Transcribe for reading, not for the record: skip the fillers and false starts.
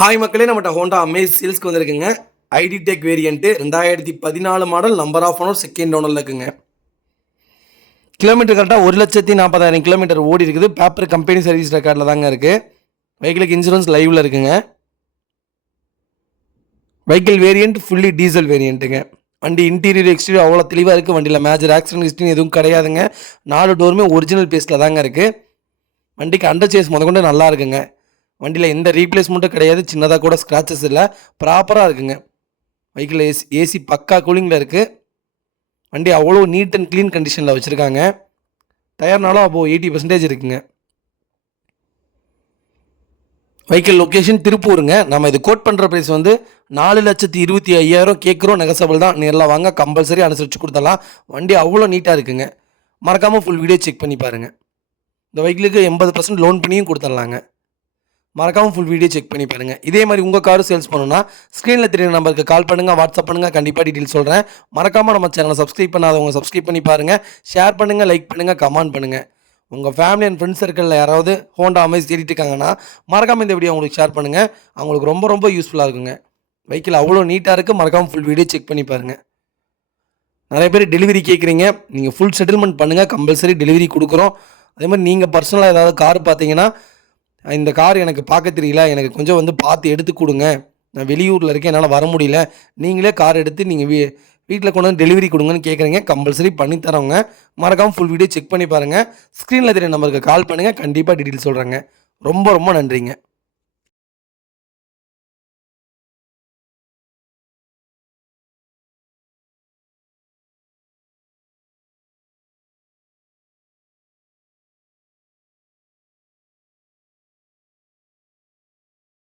Hi மக்களே, நம்மகிட்ட Honda Amaze சேல்ஸ்க்கு வந்திருக்குங்க. ID tech variant 2014 model, number of owner second ஓனரில் இருக்குங்க. கிலோமீட்டர் கரெக்டாக 1,40,000 கிலோமீட்டர் ஓடி இருக்குது. பேப்பர் கம்பெனி சர்வீஸ் ரெக்கார்டில் தாங்க இருக்குது. வெஹிக்கிளுக்கு இன்சூரன்ஸ் லைவில் இருக்குங்க. வெஹிக்கிள் வேரியன்ட் ஃபுல்லி டீசல் வேரியன்ட்டுங்க. வண்டி இன்டீரியர் எக்ஸ்டீரியர் அவ்வளோ தெளிவாக இருக்குது. வண்டியில் மேஜர் ஆக்சிடென்ட் ஹிஸ்ட்ரி எதுவும் கிடையாதுங்க. 4 டோருமே ஒரிஜினல் பேஸில் தாங்க இருக்குது. வண்டிக்கு அண்டர் சேஸ் முதற்கொண்டு நல்லா இருக்குங்க. வண்டியில் எந்த ரீப்ளேஸ்மெண்ட்டும் கிடையாது. சின்னதாக கூட ஸ்க்ராச்சஸ் இல்லை, ப்ராப்பராக இருக்குங்க. வெஹிக்கிள் ஏசி பக்கா கூலிங்கில் இருக்குது. வண்டி அவ்வளோ நீட் அண்ட் க்ளீன் கண்டிஷனில் வச்சுருக்காங்க. டயர்னாலும் அப்போது 80% இருக்குங்க. வெஹிக்கிள் லொக்கேஷன் திருப்பூருங்க. நம்ம இது கோட் பண்ணுற ப்ரைஸ் வந்து 4,25,000 கேட்குறோம். நெகசபிள் தான். நேரில் வாங்க, கம்பல்சரி அனுசரித்து கொடுத்தலாம். வண்டி அவ்வளோ நீட்டாக இருக்குங்க. மறக்காமல் ஃபுல் வீடியோ செக் பண்ணி பாருங்கள். இந்த வெஹிக்கிளுக்கு 80% லோன் பண்ணியும் கொடுத்துடலாங்க. மறக்காமல் ஃபுல் வீடியோ செக் பண்ணி பாருங்கள். இதே மாதிரி உங்கள் காரும் சேல்ஸ் பண்ணணும்னா ஸ்க்ரீனில் தெரியுற நம்பருக்கு கால் பண்ணுங்கள், வாட்ஸ்அப் பண்ணுங்கள். கண்டிப்பாக டீட்டெயில் சொல்கிறேன். மறக்காமல் நம்ம சேனலை சப்ஸ்கிரைப் பண்ணாதவங்க சப்ஸ்கிரைப் பண்ணி பாருங்கள். ஷேர் பண்ணுங்கள், லைக் பண்ணுங்கள், கமெண்ட் பண்ணுங்கள். உங்கள் ஃபேமிலி அண்ட் ஃப்ரெண்ட்ஸ் சர்க்கிளில் யாராவது ஹோண்டா அமேஸ் தேடிட்டு இருக்காங்கன்னா மறக்காமல் இந்த வீடியோ உங்களுக்கு ஷேர் பண்ணுங்கள். அவங்களுக்கு ரொம்ப ரொம்ப யூஸ்ஃபுல்லாக இருக்குங்க. வெஹிக்கிள் அவ்வளோ நீட்டாக இருக்குது. மறக்காமல் ஃபுல் வீடியோ செக் பண்ணி பாருங்கள். நிறைய பேர் டெலிவரி கேட்குறீங்க. நீங்கள் ஃபுல் செட்டில்மெண்ட் பண்ணுங்கள், கம்பல்சரி டெலிவரி கொடுக்குறோம். அதே மாதிரி நீங்கள் பர்சனலாக ஏதாவது கார் பார்த்தீங்கன்னா, இந்த கார் எனக்கு பார்க்க தெரியல, எனக்கு கொஞ்சம் வந்து பார்த்து எடுத்து கொடுங்க, நான் வெளியூரில் இருக்கேன், என்னால் வர முடியல, நீங்களே கார் எடுத்து நீங்கள் வீட்டில் கொண்டு வந்து டெலிவரி கொடுங்கன்னு கேட்குறீங்க. கம்பல்சரி பண்ணித்தரவங்க. மறக்காமல் ஃபுல் வீடியோ செக் பண்ணி பாருங்கள். ஸ்க்ரீனில் தெரிய நம்பருக்கு கால் பண்ணுங்கள். கண்டிப்பாக டீட்டெயில் சொல்கிறேங்க. ரொம்ப ரொம்ப நன்றிங்க.